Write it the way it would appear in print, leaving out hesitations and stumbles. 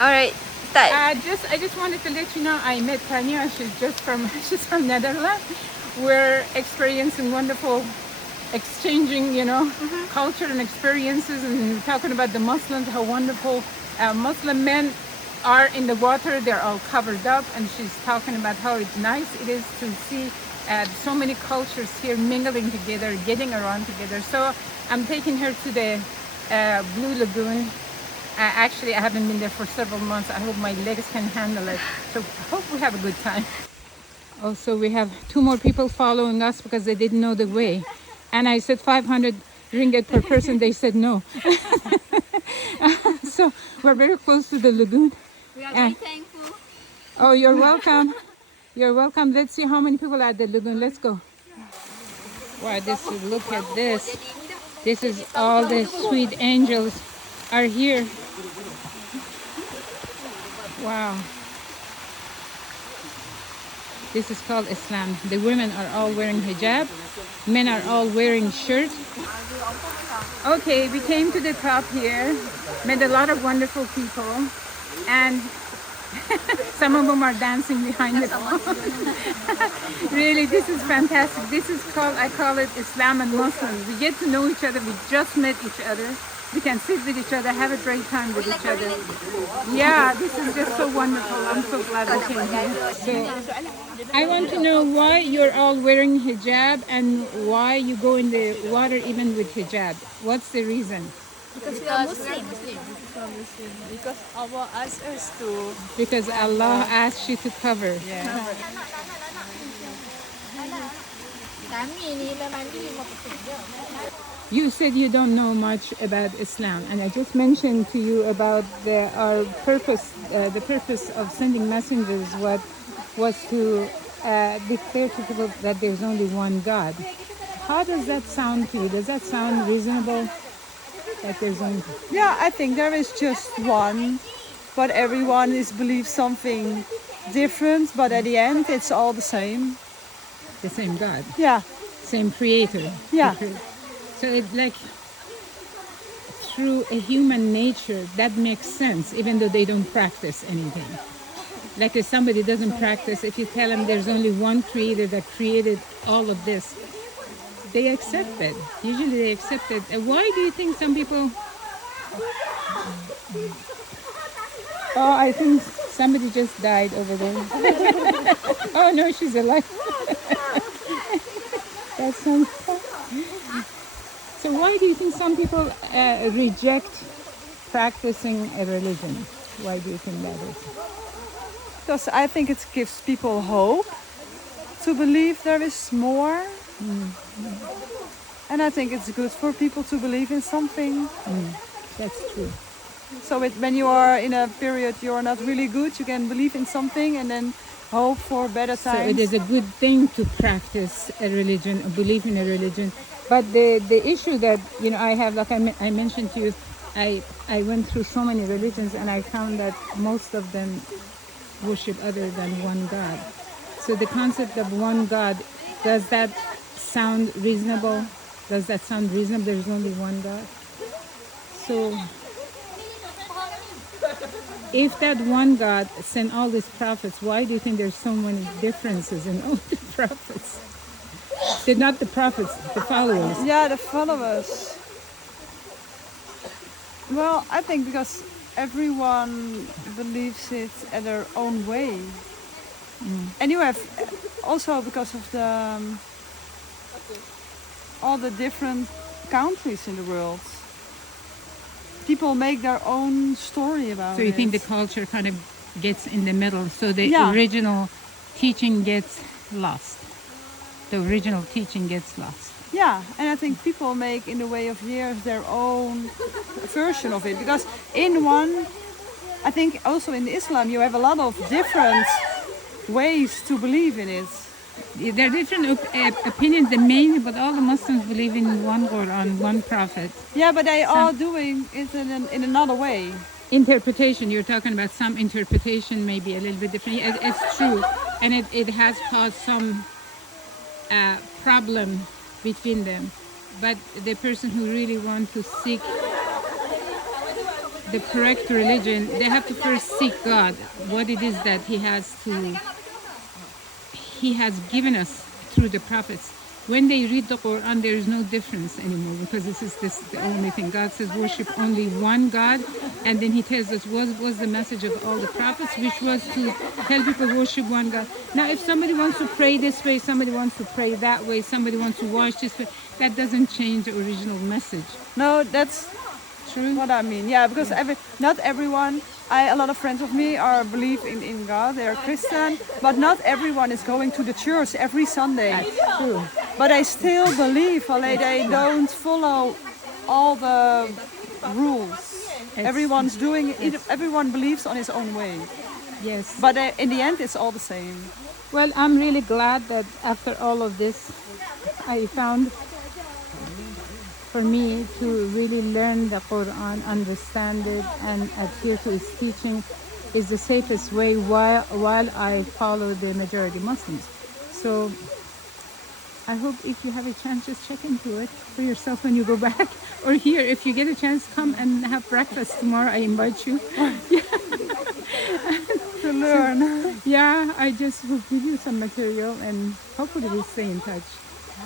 All right, start. I just wanted to let you know I met Tanya. She's from Netherlands. We're experiencing wonderful exchanging, culture and experiences, and talking about the Muslims, how wonderful Muslim men are in the water. They're all covered up, and she's talking about how nice it is to see so many cultures here mingling together, getting around together. So I'm taking her to the Blue Lagoon. Actually, I haven't been there for several months. I hope my legs can handle it. So I hope we have a good time. Also, we have 2 more people following us because they didn't know the way. And I said 500 ringgit per person. They said no. So we're very close to the lagoon. We are very thankful. Oh, you're welcome. You're welcome. Let's see how many people are at the lagoon. Let's go. Wow, look at this. This is all the sweet angels are here. Wow. This is called Islam. The women are all wearing hijab. Men are all wearing shirts. Okay, we came to the top here. Met a lot of wonderful people. And some of them are dancing behind the wall. Really, this is fantastic. This is I call it Islam and Muslims. We get to know each other. We just met each other. We can sit with each other, have a great time with each other. Yeah, this is just so wonderful. I'm so glad we came here. So, I want to know why you're all wearing hijab and why you go in the water even with hijab. What's the reason? Because we are Muslim. Because Allah asks us to. Because Allah asked you to cover. Yeah. You said you don't know much about Islam, and I just mentioned to you about our purpose. The purpose of sending messengers was to declare to people that there's only one God. How does that sound to you? Does that sound reasonable? That there's only... Yeah, I think there is just one, but everyone believes something different. But at the end, it's all the same. The same God. Yeah. Same Creator. Yeah. So it's like through a human nature that makes sense, even though they don't practice anything. Like if somebody doesn't practice, if you tell them there's only one Creator that created all of this, they accept it. Usually they accept it. Why do you think some people... Oh, I think somebody just died over there. Oh no, she's alive. That sounds fun. So why do you think some people reject practicing a religion? Why do you think that is? Because I think it gives people hope to believe there is more. And I think it's good for people to believe in something. That's true. So when you are in a period you're not really good, you can believe in something and then hope for better times. So it is a good thing to practice a religion, believe in a religion. But the issue that I have, like I mentioned to you, I went through so many religions and I found that most of them worship other than one God. So the concept of one God, does that sound reasonable? Does that sound reasonable? There's only one God. So if that one God sent all these prophets, why do you think there's so many differences in all the prophets? They're not the prophets, the followers. Yeah, the followers. Well, I think because everyone believes it at their own way. And you have also because of all the different countries in the world. People make their own story about it. So you think the culture kind of gets in the middle, so the original teaching gets lost. The original teaching gets lost. Yeah, and I think people make in the way of years their own version of it. Because I think also in Islam you have a lot of different ways to believe in it. There are different opinions, but all the Muslims believe in one Quran, one Prophet. Yeah, but they are doing it in another way. Interpretation, you're talking about some interpretation may be a little bit different. It's true, and it has caused some problem between them. But the person who really wants to seek the correct religion, they have to first seek God, what it is that He has given us through the prophets. When they read the Quran, there is no difference anymore, because this is the only thing. God says worship only one God, and then He tells us what was the message of all the prophets, which was to tell people worship one God. Now, if somebody wants to pray this way, somebody wants to pray that way, somebody wants to wash this way, that doesn't change the original message. No, that's True. what I mean. Yeah, because not everyone. A lot of friends of me believe in God. They are Christian, but not everyone is going to the church every Sunday. True. But I still believe they don't follow all the rules. Everyone's doing it. Everyone believes on his own way. Yes. But in the end, it's all the same. Well, I'm really glad that after all of this, I found for me to really learn the Quran, understand it, and adhere to its teaching is the safest way while I follow the majority Muslims. So I hope if you have a chance, just check into it for yourself when you go back. Or here, if you get a chance, come and have breakfast tomorrow. I invite you. To learn. Yeah, I just will give you some material, and hopefully we'll stay in touch.